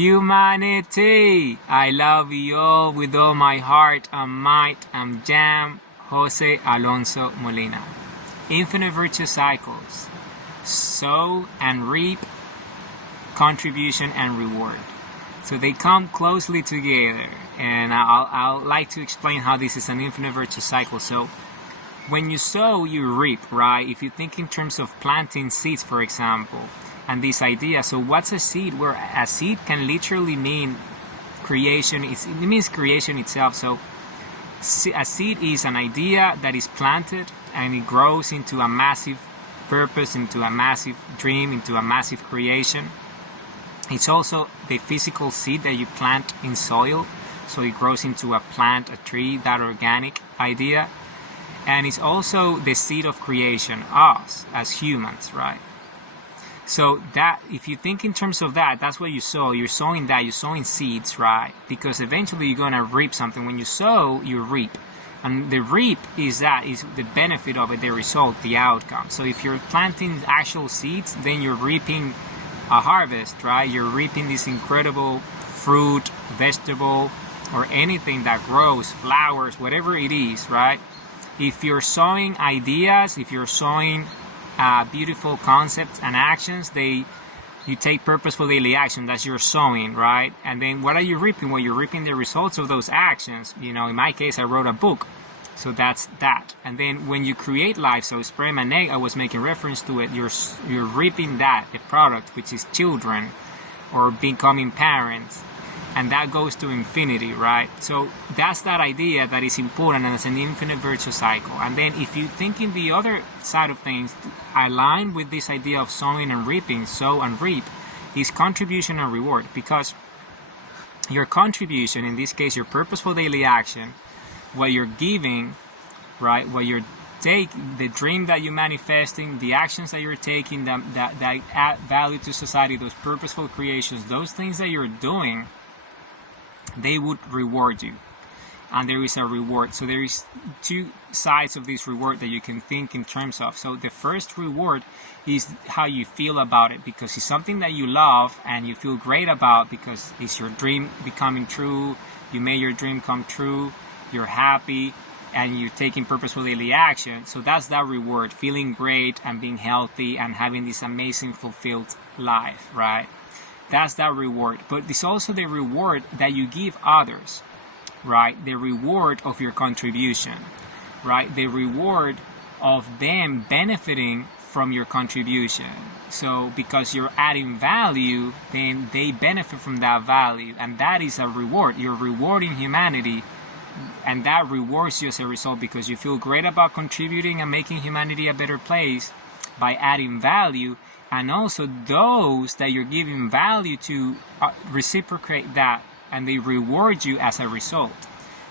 Humanity! I love you all with all my heart and might. I'm Jam Jose Alonso Molina. Infinite virtue cycles. Sow and reap, contribution and reward. So they come closely together, and I'll like to explain how this is an infinite virtue cycle. So when you sow, you reap, right? If you think in terms of planting seeds, for example, and this idea. So what's a seed? Where a seed can literally mean creation. It means creation itself. So a seed is an idea that is planted and it grows into a massive purpose, into a massive dream, into a massive creation. It's also the physical seed that you plant in soil. So it grows into a plant, a tree, that organic idea. And it's also the seed of creation, us as humans, right? So that, if you think in terms of that, that's what you sow. You're sowing that, you're sowing seeds, right? Because eventually you're going to reap something. When you sow, you reap. And the reap is the benefit of it, the result, the outcome. So if you're planting actual seeds, then you're reaping a harvest, right? You're reaping this incredible fruit, vegetable, or anything that grows, flowers, whatever it is, right? If you're sowing ideas, if you're sowing beautiful concepts and actions, you take purposeful daily action. That's your sowing, right? And then what are you reaping? Well, you're reaping the results of those actions. You know, in my case, I wrote a book, so that's that. And then when you create life, so sperm and egg, I was making reference to it. You're reaping that, the product, which is children or becoming parents. And that goes to infinity, right? So that's that idea that is important, and it's an infinite virtue cycle. And then if you think in the other side of things, aligned with this idea of sowing and reaping, sow and reap, is contribution and reward. Because your contribution, in this case, your purposeful daily action, what you're giving, right? What you're taking, the dream that you're manifesting, the actions that you're taking, that add value to society, those purposeful creations, those things that you're doing, they would reward you. And there is a reward. So there is two sides of this reward that you can think in terms of. So the first reward is how you feel about it, because it's something that you love and you feel great about, because it's your dream becoming true. You made your dream come true. You're happy and you're taking purposeful daily action. So that's that reward, feeling great and being healthy and having this amazing fulfilled life, right? That's that reward. But it's also the reward that you give others, right? The reward of your contribution, right? The reward of them benefiting from your contribution. So because you're adding value, then they benefit from that value. And that is a reward. You're rewarding humanity. And that rewards you as a result, because you feel great about contributing and making humanity a better place by adding value. And also those that you're giving value to reciprocate that, and they reward you as a result.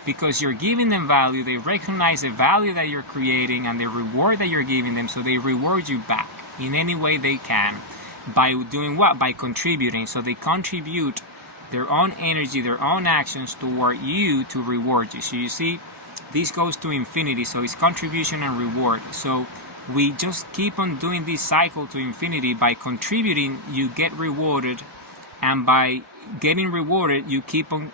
Because you're giving them value, they recognize the value that you're creating and the reward that you're giving them, so they reward you back in any way they can. By doing what? By contributing. So they contribute their own energy, their own actions toward you to reward you. So you see, this goes to infinity, so it's contribution and reward. So we just keep on doing this cycle to infinity. By contributing, you get rewarded, and by getting rewarded, you keep on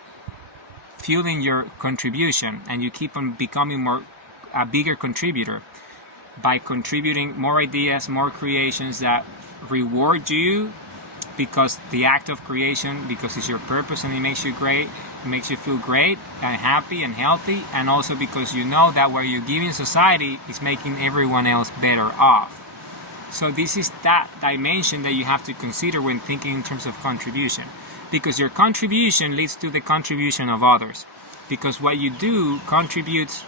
fueling your contribution, and you keep on becoming a bigger contributor by contributing more ideas, more creations that reward you, because the act of creation, because it's your purpose and it makes you great. It makes you feel great and happy and healthy, and also because you know that what you're giving society is making everyone else better off. So this is that dimension that you have to consider when thinking in terms of contribution, because your contribution leads to the contribution of others, because what you do contributes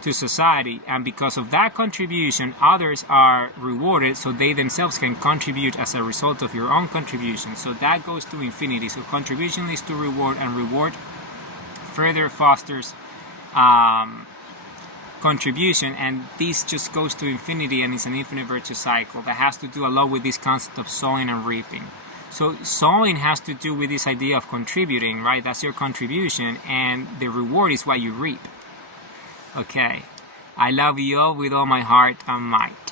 to society, and because of that contribution, others are rewarded, so they themselves can contribute as a result of your own contribution. So that goes to infinity. So contribution leads to reward, and reward further fosters contribution, and this just goes to infinity, and it's an infinite virtue cycle that has to do a lot with this concept of sowing and reaping. So sowing has to do with this idea of contributing, right? That's your contribution, and the reward is what you reap. Okay, I love you all with all my heart and might.